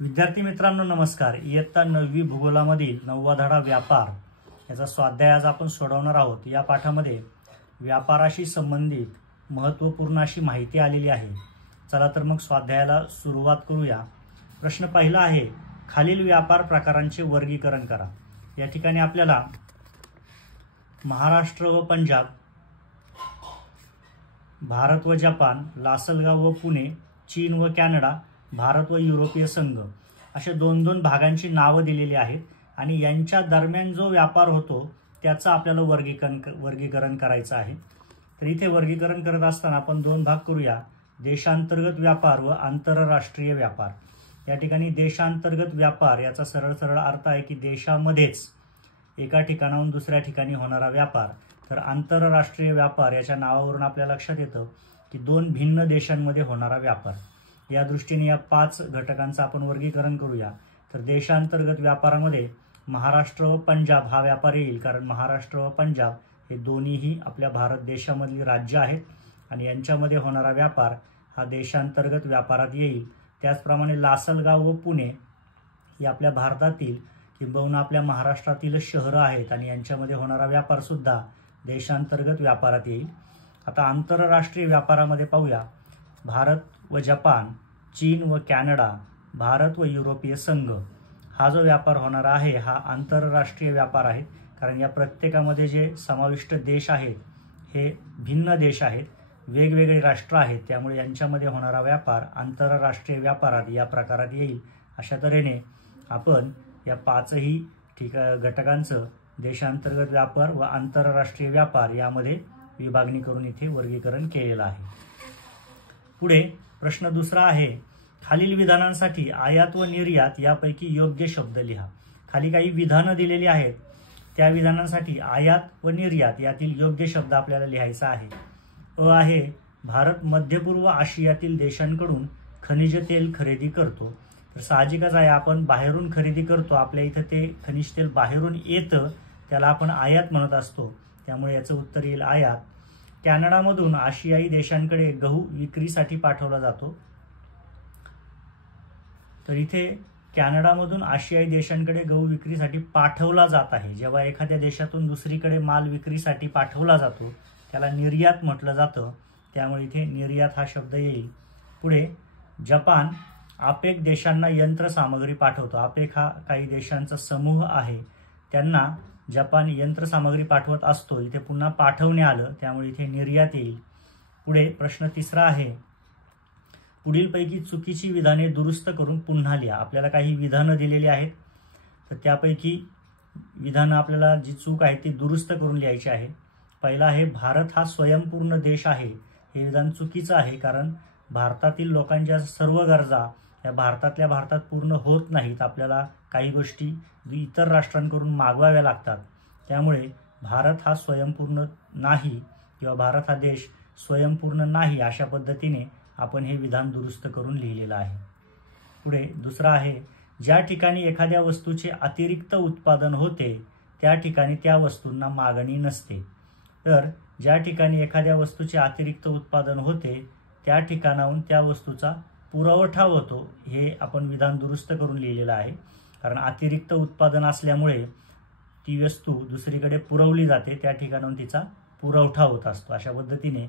विद्यार्थी मित्रांनो नमस्कार। इयत्ता 9वी भूगोलामधील 9वा धडा व्यापार याचा स्वाध्याय आज आपण सोडवणार आहोत। या पाठामध्ये व्यापाराशी संबंधित महत्त्वपूर्ण अशी माहिती आलेली आहे। चला तर मग स्वाध्यायाला सुरुवात करूया। प्रश्न पहिला आहे, खालील व्यापार प्रकारांचे वर्गीकरण करा। या ठिकाणी आपल्याला महाराष्ट्र व पंजाब, भारत व जपान, लासलगाव व पुणे, चीन व कॅनडा, भारत व युरोपीय संघ अशा दोन दोन भागांची नावे दिलेली आहेत आणि यांच्या दरम्यान जो व्यापार होतो त्याचा आपल्याला वर्गीकरण करायचं आहे। तर इथे वर्गीकरण करत असताना आपण दोन भाग करूया, देशांतर्गत व्यापार व आंतरराष्ट्रीय व्यापार। या ठिकाणी देशांतर्गत व्यापार याचा सरळ सरळ अर्थ आहे की देशामध्येच एका ठिकाणाहून दुसऱ्या ठिकाणी होणारा व्यापार। तर आंतरराष्ट्रीय व्यापार याच्या नावावरून आपल्या लक्षात येतं की दोन भिन्न देशांमध्ये होणारा व्यापार। या दृष्टीने या 5 घटकांचं आपण वर्गीकरण करूया। तर देशांतर्गत व्यापारामध्ये महाराष्ट्र व पंजाब हा व्यापार येईल, कारण महाराष्ट्र व पंजाब हे दोन्हीही आपल्या भारत देशामधली राज्य आहेत आणि यांच्यामध्ये होणारा व्यापार हा देशांतर्गत व्यापारात येईल। त्याचप्रमाणे लासलगाव व पुणे ही आपल्या भारतातील किंबहुना आपल्या महाराष्ट्रातील शहरं आहेत आणि यांच्यामध्ये होणारा व्यापार सुद्धा देशांतर्गत व्यापारात येईल। आता आंतरराष्ट्रीय व्यापारामध्ये पाहूया, भारत व जपान, चीन व कॅनडा, भारत व युरोपीय संघ हा जो व्यापार होणार आहे हा आंतरराष्ट्रीय व्यापार आहे, कारण या प्रत्येकामध्ये जे समाविष्ट देश आहेत हे भिन्न देश आहेत, वेगवेगळे राष्ट्र आहेत, त्यामुळे यांच्यामध्ये होणारा व्यापार आंतरराष्ट्रीय व्यापारात या प्रकारात येईल। अशा तऱ्हेने आपण या 5ही घटकांचं देशांतर्गत व्यापार व आंतरराष्ट्रीय व्यापार यामध्ये विभागणी करून इथे वर्गीकरण केलेलं आहे। पुढे प्रश्न दुसरा आहे, खालील विधानांसाठी आयात व निर्यात यापैकी योग्य शब्द लिहा। खाली काही विधानं दिलेली आहेत, त्या विधानांसाठी आयात व निर्यात यातील योग्य शब्द आपल्याला लिहायचा आहे। अ आहे, भारत मध्यपूर्व आशियातील देशांकडून खनिज तेल खरेदी करतो। तर साहजिकच आहे, आपण बाहेरून खरेदी करतो, आपल्या इथं ते खनिज तेल बाहेरून येतं, त्याला आपण आयात म्हणत असतो, त्यामुळे याचं उत्तर येईल आयात। कॅनडामधून आशियाई देशांकडे गहू विक्रीसाठी पाठवला जातो। तर इथे कॅनडामधून आशियाई देशांकडे गहू विक्रीसाठी पाठवला जात आहे। जेव्हा एखाद्या देशातून दुसरीकडे माल विक्रीसाठी पाठवला जातो त्याला निर्यात म्हटलं जातं, त्यामुळे इथे निर्यात हा शब्द येईल। पुढे जपान आपेक देशांना यंत्रसामग्री पाठवतो। आपेक हा काही देशांचा समूह आहे, त्यांना जपान यंत्रसामग्री पाठवत असतो। इथे पुन्हा पाठवणे आलं, त्यामुळे इथे निर्यात येईल। पुढे प्रश्न तिसरा आहे, पुढीलपैकी चुकीची विधाने दुरुस्त करून पुन्हा लिहा। आपल्याला काही विधानं दिलेली आहेत, तर त्यापैकी विधानं आपल्याला जी चूक आहे ती दुरुस्त करून लिहायची आहे। पहिला आहे, भारत हा स्वयंपूर्ण देश आहे। हे विधान चुकीचं आहे, कारण भारतातील लोकांच्या सर्व गरजा या भारतातल्या भारतात पूर्ण होत नाहीत। आपल्याला काही गोष्टी इतर राष्ट्रांकडून मागवाव्या लागतात, त्यामुळे भारत हा स्वयंपूर्ण नाही किंवा भारत हा देश स्वयंपूर्ण नाही अशा पद्धतीने आपण हे विधान दुरुस्त करून लिहिलेलं आहे। पुढे दुसरा आहे, ज्या ठिकाणी एखाद्या वस्तूचे अतिरिक्त उत्पादन होते त्या ठिकाणी त्या वस्तूंना मागणी नसते। तर ज्या ठिकाणी एखाद्या वस्तूचे अतिरिक्त उत्पादन होते त्या ठिकाणाहून त्या वस्तूचा पुरवठा होतो, हे आपण विधान दुरुस्त करून लिहिलेलं आहे, कारण अतिरिक्त उत्पादन असल्यामुळे ती वस्तू दुसरीकडे पुरवली जाते, त्या ठिकाणाहून तिचा पुरवठा होत असतो। अशा पद्धतीने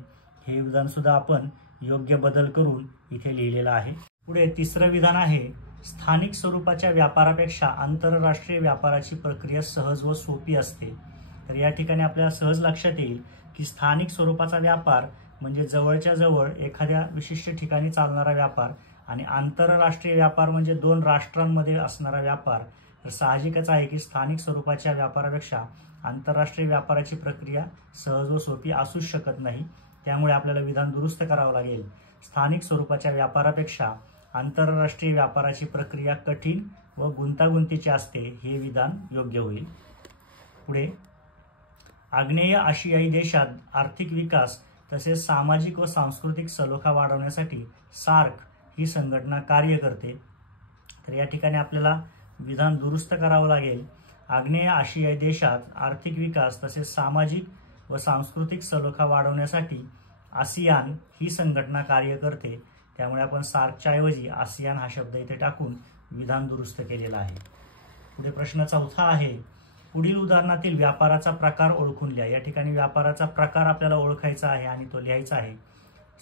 हे विधान सुद्धा आपण योग्य बदल करून इथे लिहिलेलं आहे। पुढे तिसरं विधान आहे, स्थानिक स्वरूपाच्या व्यापारापेक्षा आंतरराष्ट्रीय व्यापाराची प्रक्रिया सहज व सोपी असते। तर या ठिकाणी आपल्याला सहज लक्षात येईल की स्थानिक स्वरूपाचा व्यापार म्हणजे जवळच्या जवळ एखाद्या विशिष्ट ठिकाणी चालणारा व्यापार आणि आंतरराष्ट्रीय व्यापार म्हणजे 2 राष्ट्रांमध्ये असणारा व्यापार। तर साहजिकच आहे की स्थानिक स्वरूपाच्या व्यापारापेक्षा आंतरराष्ट्रीय व्यापाराची प्रक्रिया सहज व सोपी असूच शकत नाही, त्यामुळे आपल्याला विधान दुरुस्त करावं लागेल। स्थानिक स्वरूपाच्या व्यापारापेक्षा आंतरराष्ट्रीय व्यापाराची प्रक्रिया कठीण व गुंतागुंतीची असते, हे विधान योग्य होईल। पुढे आग्नेय आशियाई देशात आर्थिक विकास तसेच सामाजिक व सांस्कृतिक सलोखा वाढवण्यासाठी सार्क ही संघटना कार्य करते। तर या ठिकाणी आपल्याला विधान दुरुस्त करावं लागेल। आग्नेय आशियाई देशात आर्थिक विकास तसेच सामाजिक व सांस्कृतिक सलोखा वाढवण्यासाठी आसियान ही संघटना कार्य करते, त्यामुळे आपण सार्कच्या ऐवजी आसियान हा शब्द इथे टाकून विधान दुरुस्त केलेलं आहे. पुढे प्रश्न 4 आहे, पुढील उदाहरणातील व्यापाराचा प्रकार ओळखून लिहा. या ठिकाणी व्यापाराचा प्रकार आपल्याला ओळखायचा आहे आणि तो लिहायचा आहे.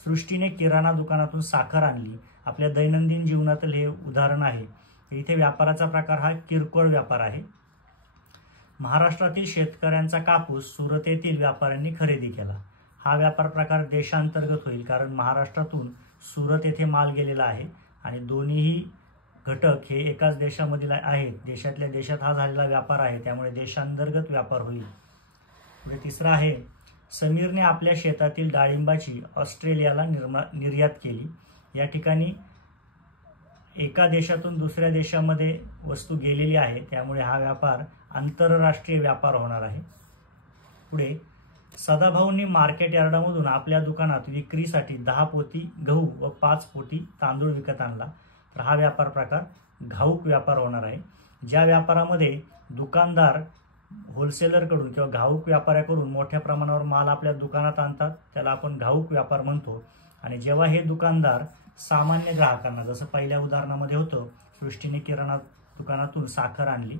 सृष्टीने किराणा दुकानातून साखर आणली. आपल्या दैनंदिन जीवनातील हे उदाहरण आहे. इथे व्यापाराचा प्रकार हा किरकोळ व्यापार आहे. महाराष्ट्रातील शेतकऱ्यांचा कापूस सुरत येथील व्यापाऱ्यांनी खरेदी केला. हा व्यापार प्रकार देशांतर्गत होईल, कारण महाराष्ट्रातून सुरत येथे माल गेलेला आहे आणि दोन्हीही घटक हे एकाच देशामधील आहेत. देशातल्या देशात हा झालेला व्यापार आहे, त्यामुळे देशांतर्गत व्यापार होईल. पुढे 3 आहे, समीरने आपल्या शेतातील डाळिंबाची ऑस्ट्रेलियाला निर्यात केली. या ठिकाणी एका देशातून दुसऱ्या देशामध्ये वस्तू गेलेली आहे, त्यामुळे हा व्यापार आंतरराष्ट्रीय व्यापार होणार आहे. पुढे सदाभाऊंनी मार्केट यार्डामधून आपल्या दुकानात विक्रीसाठी 10 पोती गहू व 5 पोती तांदूळ विकत आणला. तर हा व्यापार प्रकार घाऊक व्यापार होणार आहे. ज्या व्यापारामध्ये दुकानदार होलसेलरकडून किंवा घाऊक व्यापाऱ्याकडून मोठ्या प्रमाणावर माल आपल्या दुकानात आणतात त्याला आपण घाऊक व्यापार म्हणतो. आणि जेव्हा हे दुकानदार सामान्य ग्राहकांना, जसं पहिल्या उदाहरणामध्ये होतं, सृष्टीने किराणा दुकानातून साखर आणली,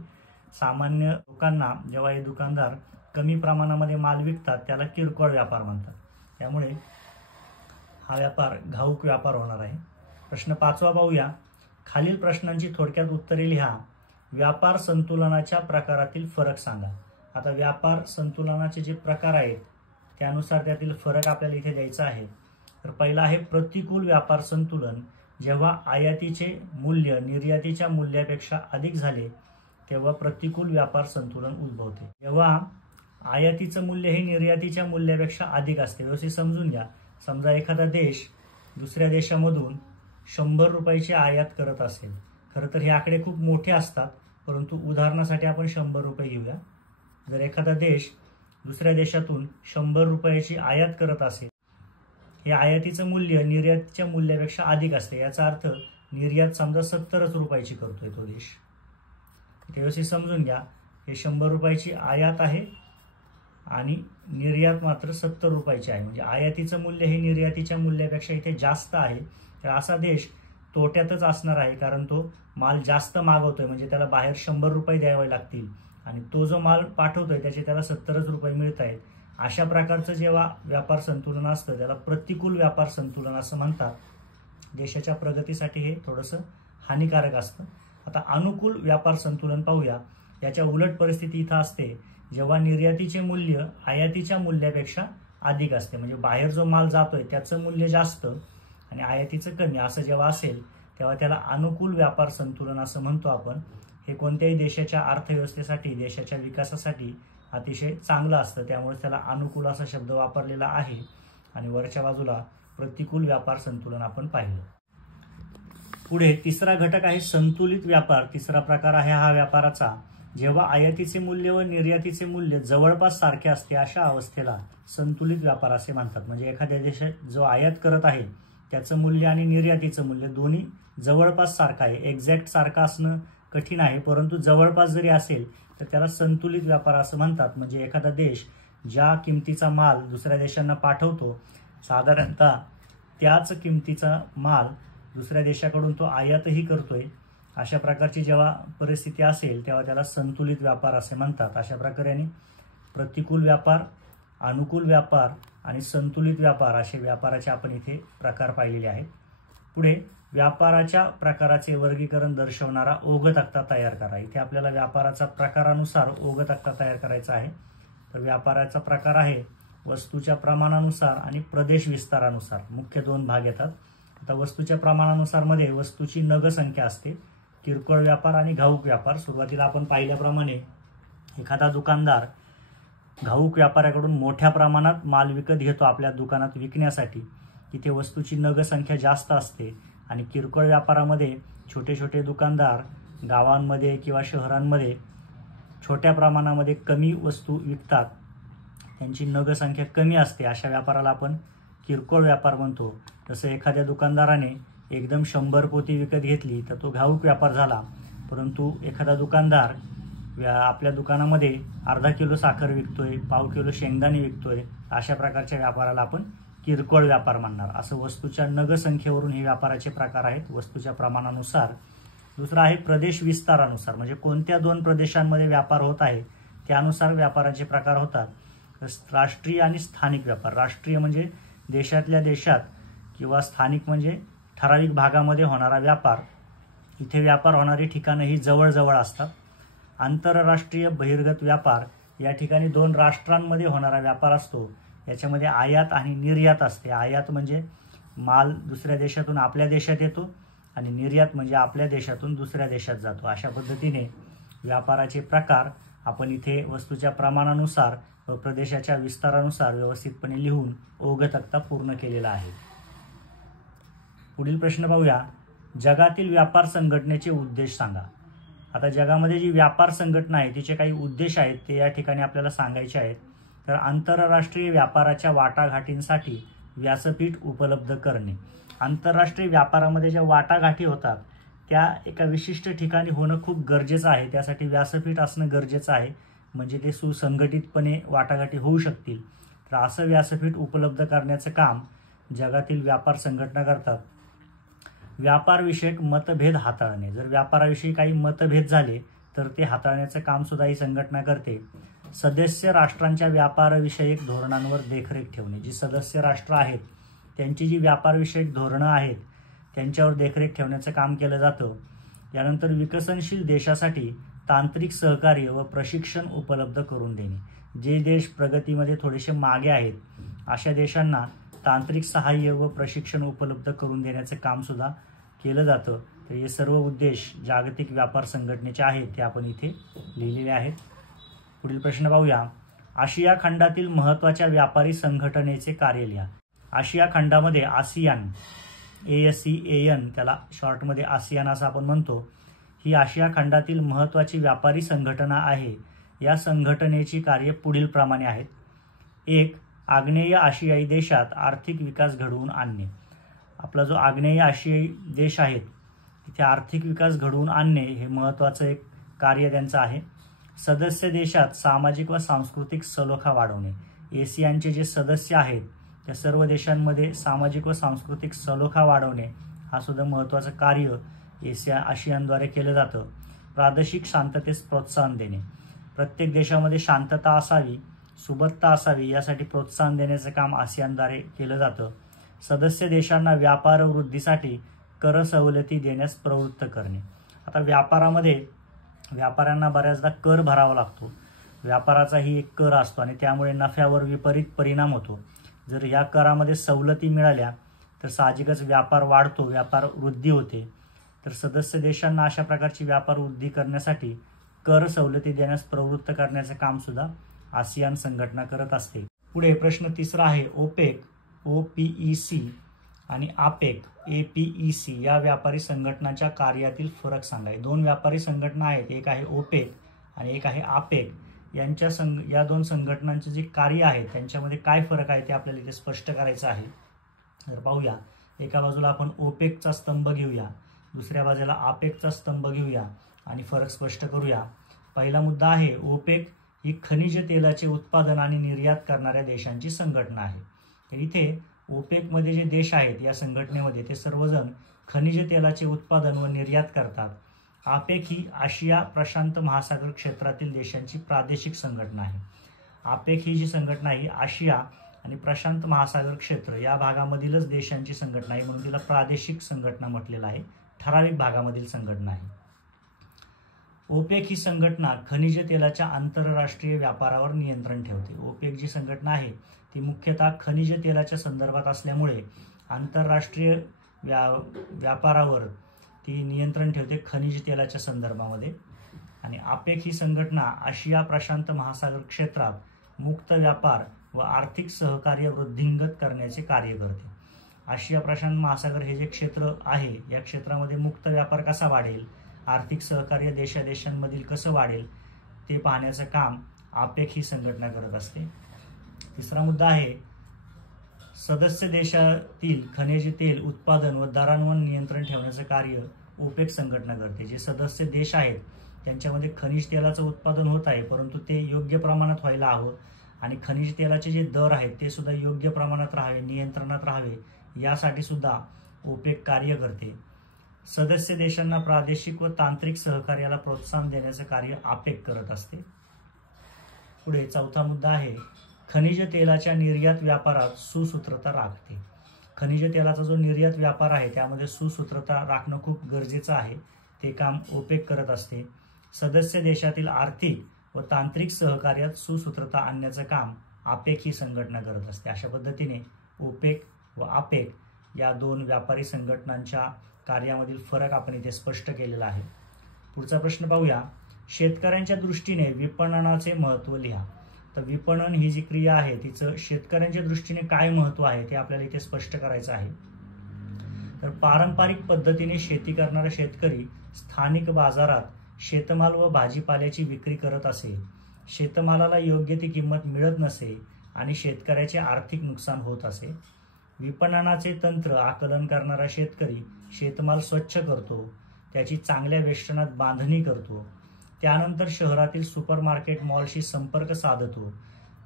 सामान्य लोकांना जेव्हा हे दुकानदार कमी प्रमाणामध्ये माल विकतात त्याला किरकोळ व्यापार म्हणतात. त्यामुळे हा व्यापार घाऊक व्यापार होणार आहे. प्रश्न 5 पाहूया. खालील प्रश्नांची थोडक्यात उत्तरे लिहा. व्यापार संतुलनाच्या प्रकारातील फरक सांगा. आता व्यापार संतुलनाचे जे प्रकार आहेत त्यानुसार त्यातील फरक आपल्याला इथे द्यायचा आहे. तर पहिला आहे प्रतिकूल व्यापार संतुलन. जेव्हा आयातीचे मूल्य निर्यातीच्या मूल्यापेक्षा अधिक झाले तेव्हा प्रतिकूल व्यापार संतुलन उद्भवते. जेव्हा आयातीचं मूल्य हे निर्यातीच्या मूल्यापेक्षा अधिक असते. व्यवस्थित समजून घ्या. समजा एखादा देश दुसऱ्या देशामधून 100 रुपयाची आयात करत असेल. खरं तर हे आकडे खूप मोठे असतात, परंतु उदाहरणासाठी आपण 100 रुपये घेऊया. जर एखादा देश दुसऱ्या देशातून 100 रुपयाची आयात करत असेल, हे आयातीचं मूल्य निर्यातीच्या मूल्यापेक्षा अधिक असते. याचा अर्थ निर्यात समजा 70 रुपयाची करतोय तो देश. व्यवस्थित समजून घ्या. हे 100 रुपयाची आयात आहे आणि निर्यात मात्र 70 रुपयाची आहे. म्हणजे आयातीचं मूल्य हे निर्यातीच्या मूल्यापेक्षा इथे जास्त आहे. तर असा देश तोट्यातच असणार आहे, कारण तो माल जास्त मागवतोय, म्हणजे त्याला बाहेर 100 रुपये द्यावे लागतील आणि तो जो माल पाठवतोय त्याचे त्याला 70 रुपये मिळत आहेत. अशा प्रकारचं जेव्हा व्यापार संतुलन असतं त्याला प्रतिकूल व्यापार संतुलन असं म्हणतात. देशाच्या प्रगतीसाठी हे थोडंसं हानिकारक असतं. आता अनुकूल व्यापार संतुलन पाहूया. याच्या उलट परिस्थिती इथं असते जेव्हा निर्यातीचे मूल्य आयातीच्या मूल्यापेक्षा अधिक असते. म्हणजे बाहेर जो माल जातोय त्याचं मूल्य जास्त आणि आयातीचं कमी असं जेव्हा असेल तेव्हा त्याला अनुकूल व्यापार संतुलन असं म्हणतो आपण. हे कोणत्याही देशाच्या अर्थव्यवस्थेसाठी, देशाच्या विकासासाठी अतिशय चांगलं असतं, त्यामुळे त्याला अनुकूल असा शब्द वापरलेला आहे. आणि वरच्या बाजूला प्रतिकूल व्यापार संतुलन आपण पाहिलं. पुढे 3रा घटक आहे संतुलित व्यापार. 3रा प्रकार आहे हा व्यापाराचा. जेव्हा आयातीचे मूल्य व निर्यातीचे मूल्य जवळपास सारखे असते अशा अवस्थेला संतुलित व्यापार असे म्हणतात. म्हणजे एखाद्या देशात जो आयात करत आहे त्याचं मूल्य आणि निर्यातीचं मूल्य दोन्ही जवळपास सारखं आहे. एक्झॅक्ट सारखं असणं कठीण आहे, परंतु जवळपास जरी असेल तर त्याला संतुलित व्यापार असं म्हणतात. म्हणजे एखादा देश ज्या किमतीचा माल दुसऱ्या देशांना पाठवतो साधारणतः त्याच किमतीचा माल दुसऱ्या देशाकडून तो आयातही करतोय. अशा प्रकारची जेव्हा परिस्थिती असेल तेव्हा त्याला संतुलित व्यापार असे म्हणतात. अशा प्रकारे प्रतिकूल व्यापार, अनुकूल व्यापार आणि संतुलित व्यापार असे व्यापाराचे आपण इथे प्रकार पाहिलेले आहेत. पुढे व्यापाराच्या प्रकाराचे वर्गीकरण दर्शवणारा ओघ तक्ता तयार करा. इथे आपल्याला व्यापाराचा प्रकारानुसार ओघ तक्ता तयार करायचा आहे. तर व्यापाराचा प्रकार आहे वस्तूच्या प्रमाणानुसार आणि प्रदेश विस्तारानुसार. मुख्य 2 भाग येतात. आता वस्तूच्या प्रमाणानुसार मध्ये वस्तूची नग संख्या असते, किरकोळ व्यापार आणि घाऊक व्यापार. सुरुवातीला आपण पाहिल्याप्रमाणे एखादा दुकानदार घाऊक व्यापाऱ्याकडून मोठ्या प्रमाणात माल विकत घेतो आपल्या दुकानात विकण्यासाठी. तिथे वस्तूची नग संख्या जास्त असते. आणि किरकोळ व्यापारामध्ये छोटे छोटे दुकानदार गावांमध्ये किंवा शहरांमध्ये छोट्या प्रमाणामध्ये कमी वस्तू विकतात, त्यांची नग संख्या कमी असते. अशा व्यापाराला आपण किरकोळ व्यापार म्हणतो. जसं एखाद्या दुकानदाराने एकदम 100 पोती विकत घेतली तर तो घाऊक व्यापार झाला. परंतु एखादा दुकानदार आपल्या दुकानामध्ये अर्धा किलो साखर विकतोय, पाव किलो शेंगदाणे विकतोय, अशा प्रकारच्या व्यापाराला आपण किरकोळ व्यापार मानणार. असं वस्तूच्या नग संख्येवरून हे व्यापाराचे प्रकार आहेत, वस्तूच्या प्रमाणानुसार. दुसरा आहे प्रदेश विस्तारानुसार, म्हणजे कोणत्या 2 प्रदेशांमध्ये व्यापार होत आहे त्यानुसार व्यापाराचे प्रकार होतात. राष्ट्रीय आणि स्थानिक व्यापार. राष्ट्रीय म्हणजे देशातल्या देशात किंवा स्थानिक म्हणजे ठराविक भागामध्ये होणारा व्यापार. इथे व्यापार होणारी ठिकाणं ही जवळजवळ असतात. आंतरराष्ट्रीय बहिर्गत व्यापार, या ठिकाणी 2 राष्ट्रांमध्ये होणारा व्यापार असतो. याच्यामध्ये आयात आणि निर्यात असते. आयात म्हणजे माल दुसऱ्या देशातून आपल्या देशात येतो आणि निर्यात म्हणजे आपल्या देशातून दुसऱ्या देशात जातो. अशा पद्धतीने व्यापाराचे प्रकार आपण इथे वस्तूच्या प्रमाणानुसार व प्रदेशाच्या विस्तारानुसार व्यवस्थितपणे लिहून ओघ तक्ता पूर्ण केलेला आहे. पुढील प्रश्न पाहूया. जगातील व्यापार संघटनेचे उद्देश सांगा. आता जगामध्ये जी व्यापार संघटना आहे तिचे काही उद्देश आहेत ते या ठिकाणी आपल्याला सांगायचे आहेत. तर आंतरराष्ट्रीय व्यापाराच्या वाटाघाटींसाठी व्यासपीठ उपलब्ध करणे. आंतरराष्ट्रीय व्यापारामध्ये ज्या वाटाघाटी होतात त्या एका विशिष्ट ठिकाणी होणं खूप गरजेचं आहे. त्यासाठी व्यासपीठ असणं गरजेचं आहे, म्हणजे ते सुसंघटितपणे वाटाघाटी होऊ शकतील. तर असं व्यासपीठ उपलब्ध करण्याचं काम जगातील व्यापार संघटना करतात. व्यापारविषयक मतभेद हाताळणे. जर व्यापाराविषयी काही मतभेद झाले तर ते हाताळण्याचं काम सुद्धा ही संघटना करते. सदस्य राष्ट्रांच्या व्यापारविषयक धोरणांवर देखरेख ठेवणे. जी सदस्य राष्ट्र आहेत त्यांची जी व्यापारविषयक धोरणं आहेत त्यांच्यावर देखरेख ठेवण्याचं काम केलं जातं. यानंतर विकसनशील देशासाठी तांत्रिक सहकार्य व प्रशिक्षण उपलब्ध करून देणे. जे देश प्रगतीमध्ये थोडेसे मागे आहेत अशा देशांना तांत्रिक सहाय्य व प्रशिक्षण उपलब्ध करून देण्याचं काम सुद्धा केलं जातं. तर हे सर्व उद्देश जागतिक व्यापार संघटनेचे आहेत ते आपण इथे लिहिलेले आहेत. पुढील प्रश्न पाहूया. आशिया खंडातील महत्त्वाच्या व्यापारी संघटनेचे कार्य लिहा. आशिया खंडामध्ये आसियान, ASEAN त्याला शॉर्टमध्ये आसियान असं आपण म्हणतो, ही आशिया खंडातील महत्त्वाची व्यापारी संघटना आहे. या संघटनेची कार्य पुढील प्रमाणे आहेत. 1. आग्नेय आशियाई देशात आर्थिक विकास घडवून आणणे. आपला जो आग्नेय आशियाई देश आहेत तिथे आर्थिक विकास घडवून आणणे हे महत्त्वाचं एक कार्य त्यांचं आहे. सदस्य देशात सामाजिक व सांस्कृतिक सलोखा वाढवणे. एसियानचे जे सदस्य आहेत त्या सर्व देशांमध्ये सामाजिक व सांस्कृतिक सलोखा वाढवणे हा सुद्धा महत्त्वाचं कार्य आशियानद्वारे केलं जातं. प्रादेशिक शांततेस प्रोत्साहन देणे. प्रत्येक देशामध्ये शांतता असावी, सुबत्ता असावी यासाठी प्रोत्साहन देण्याचं काम आसियानद्वारे केलं जातं. सदस्य देशांना व्यापार वृद्धीसाठी कर सवलती देण्यास प्रवृत्त करणे. आता व्यापारामध्ये व्यापाऱ्यांना बऱ्याचदा कर भरावा लागतो. व्यापाराचाही एक कर असतो आणि त्यामुळे नफ्यावर विपरीत परिणाम होतो. जर या करामध्ये सवलती मिळाल्या तर साहजिकच व्यापार वाढतो, व्यापार वृद्धी होते. तर सदस्य देशांना अशा प्रकारची व्यापार वृद्धी करण्यासाठी कर सवलती देण्यास प्रवृत्त करण्याचे काम सुद्धा आसियान संघटना करत असते. पुढे प्रश्न तिसरा आहे. ओपेक, OPEC आणि APEC, APEC या व्यापारी संघटनांच्या कार्यातील फरक सांगा. 2 व्यापारी संघटना आहेत, एक आहे ओपेक आणि एक आहे APEC. या 2 संघटनांचे जे कार्य आहे त्यांच्यामध्ये काय फरक आहे ते आपल्याला इथे स्पष्ट करायचं आहे. तर पाहूया. एका बाजूला आपण ओपेकचा स्तंभ घेऊया, दुसऱ्या बाजूला APECचा स्तंभ घेऊया आणि फरक स्पष्ट करूया. पहिला मुद्दा आहे ओपेक ही खनिज तेलाचे उत्पादन आणि निर्यात करणाऱ्या देशांची संघटना आहे. तर इथे ओपेकमध्ये जे देश आहेत या संघटनेमध्ये ते सर्वजण खनिज तेलाचे उत्पादन व निर्यात करतात. APEC ही आशिया प्रशांत महासागर क्षेत्रातील देशांची प्रादेशिक संघटना आहे. APEC ही जी संघटना आहे आशिया आणि प्रशांत महासागर क्षेत्र या भागामधीलच देशांची संघटना आहे, म्हणून तिला प्रादेशिक संघटना म्हटलेलं आहे. ठराविक भागामधील संघटना आहे. ओपेक ही संघटना खनिज तेलाच्या आंतरराष्ट्रीय व्यापारावर नियंत्रण ठेवते. ओपेक जी संघटना आहे ती मुख्यतः खनिज तेलाच्या संदर्भात असल्यामुळे आंतरराष्ट्रीय व्यापारावर ती नियंत्रण ठेवते खनिज तेलाच्या संदर्भामध्ये. आणि APEC ही संघटना आशिया प्रशांत महासागर क्षेत्रात मुक्त व्यापार व आर्थिक सहकार्य वृद्धिंगत करण्याचे कार्य करते. आशिया प्रशांत महासागर हे जे क्षेत्र आहे या क्षेत्रामध्ये मुक्त व्यापार कसा वाढेल, आर्थिक सहकार्य देशांमधील कसं वाढेल ते पाहण्याचं काम APEC ही संघटना करत असते. तिसरा मुद्दा आहे सदस्य देशातील खनिज तेल उत्पादन व दरांवर नियंत्रण ठेवण्याचं कार्य ओपेक संघटना करते. जे सदस्य देश आहेत त्यांच्यामध्ये खनिज तेलाचं उत्पादन होत आहे परंतु ते योग्य प्रमाणात व्हायला हवं आणि खनिज तेलाचे जे दर आहेत ते सुद्धा योग्य प्रमाणात राहावे, नियंत्रणात राहावे, यासाठी सुद्धा ओपेक कार्य करते. सदस्य देशांना प्रादेशिक व तांत्रिक सहकार्याला प्रोत्साहन देण्याचे कार्य आपेक करत असते. पुढे चौथा मुद्दा आहे, खनिज तेलाच्या निर्यात व्यापारात सुसूत्रता राखते. खनिज तेलाचा जो निर्यात व्यापार आहे त्यामध्ये सुसूत्रता राखणं खूप गरजेचं आहे. ते काम ओपेक करत असते. सदस्य देशातील आर्थिक व तांत्रिक सहकार्यात सुसूत्रता आणण्याचं काम आपेक ही संघटना करत असते. अशा पद्धतीने ओपेक व आपेक या दोन व्यापारी संघटनांच्या कार्यामधील फरक आपण इथे स्पष्ट केलेला आहे. पुढचा प्रश्न पाहूया. शेतकऱ्यांच्या दृष्टीने विपणनाचे महत्त्व लिहा. तर विपणन ही जी क्रिया आहे तिचं शेतकऱ्यांच्या दृष्टीने काय महत्त्व आहे ते आपल्याला इथे स्पष्ट करायचं आहे. तर पारंपरिक पद्धतीने शेती करणारा शेतकरी स्थानिक बाजारात शेतमाल व भाजीपाल्याची विक्री करत असे. शेतमालाला योग्य ती किंमत मिळत नसे आणि शेतकऱ्याचे आर्थिक नुकसान होत असे. विपणनाचे तंत्र आकलन करणारा शेतकरी शेतमाल स्वच्छ करतो, त्याची चांगल्या वेष्टनात बांधणी करतो, त्यानंतर शहरातील सुपरमार्केट मॉलशी संपर्क साधतो,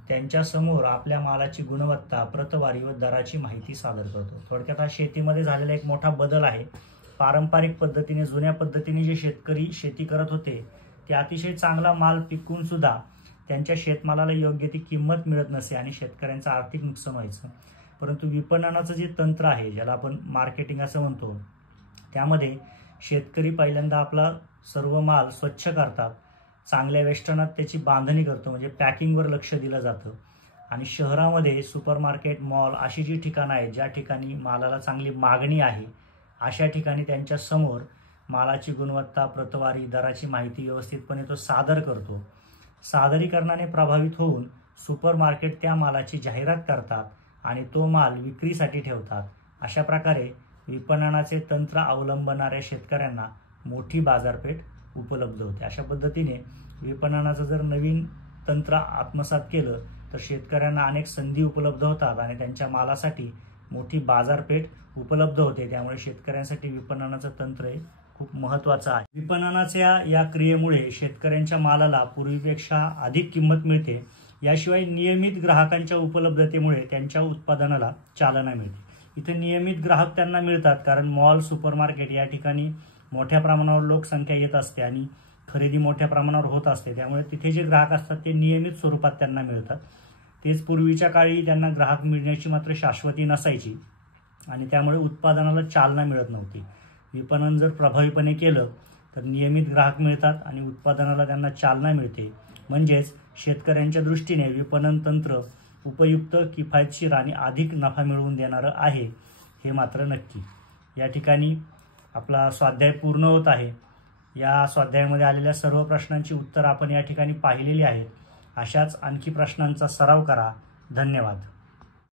त्यांच्या समोर आपल्या मालाची गुणवत्ता, प्रतवारी व दराची माहिती सादर करतो. थोडक्यात हा शेतीमध्ये झालेला एक मोठा बदल आहे. पारंपरिक पद्धतीने, जुन्या पद्धतीने जे शेतकरी शेती करत होते ते अतिशय चांगला माल पिकवून सुद्धा त्यांच्या शेतमालाला योग्य ती किंमत मिळत नसे आणि शेतकऱ्यांचं आर्थिक नुकसान व्हायचं. परंतु विपणनाचं जे तंत्र आहे, ज्याला आपण मार्केटिंग असं म्हणतो, त्यामध्ये शेतकरी पहिल्यांदा आपला सर्व माल स्वच्छ करतात, चांगल्या वेष्टनात त्याची बांधणी करतो, म्हणजे पॅकिंगवर लक्ष दिलं जातं. आणि शहरामध्ये सुपरमार्केट, मॉल अशी जी ठिकाणं आहेत ज्या ठिकाणी मालाला चांगली मागणी आहे अशा ठिकाणी त्यांच्या समोर मालाची गुणवत्ता, प्रतवारी, दराची माहिती व्यवस्थितपणे तो सादर करतो. सादरीकरणाने प्रभावित होऊन सुपरमार्केट त्या मालाची जाहिरात करतात आणि तो माल विक्रीसाठी ठेवतात. अशा प्रकारे विपणनाचे तंत्र अवलंबणाऱ्या शेतकऱ्यांना मोठी बाजारपेठ उपलब्ध होते. अशा पद्धतीने विपणनाचं जर नवीन तंत्र आत्मसात केलं तर शेतकऱ्यांना अनेक संधी उपलब्ध होतात आणि त्यांच्या मालासाठी मोठी बाजारपेठ उपलब्ध होते. त्यामुळे शेतकऱ्यांसाठी विपणनाचं तंत्र हे खूप महत्त्वाचं आहे. विपणनाच्या या क्रियेमुळे शेतकऱ्यांच्या मालाला पूर्वीपेक्षा अधिक किंमत मिळते. याशिवाय नियमित ग्राहकांच्या उपलब्धतेमुळे त्यांच्या उत्पादनाला चालना मिळते. इथे नियमित ग्राहक त्यांना मिळतात कारण मॉल, सुपरमार्केट या ठिकाणी मोठ्या प्रमाणावर लोकसंख्या येत असते आणि खरेदी मोठ्या प्रमाणावर होत असते. त्यामुळे तिथे जे ग्राहक असतात ते नियमित स्वरूपात त्यांना मिळतात. तेच पूर्वीच्या काळी त्यांना ग्राहक मिळण्याची मात्र शाश्वती नसायची आणि त्यामुळे उत्पादनाला चालना मिळत नव्हती. विपणन जर प्रभावीपणे केलं तर नियमित ग्राहक मिळतात आणि उत्पादनाला त्यांना चालना मिळते. म्हणजेच शेतकऱ्यांच्या दृष्टीने विपणन तंत्र उपयुक्त, किफायतशीर आणि अधिक नफा मिळवून देणारं आहे हे मात्र नक्की. या ठिकाणी आपला स्वाध्याय पूर्ण होत आहे. या स्वाध्यायामध्ये आलेल्या सर्व प्रश्नांची उत्तर आपण या ठिकाणी पाहिलेली आहेत. अशाच आणखी प्रश्नांचा सराव करा. धन्यवाद.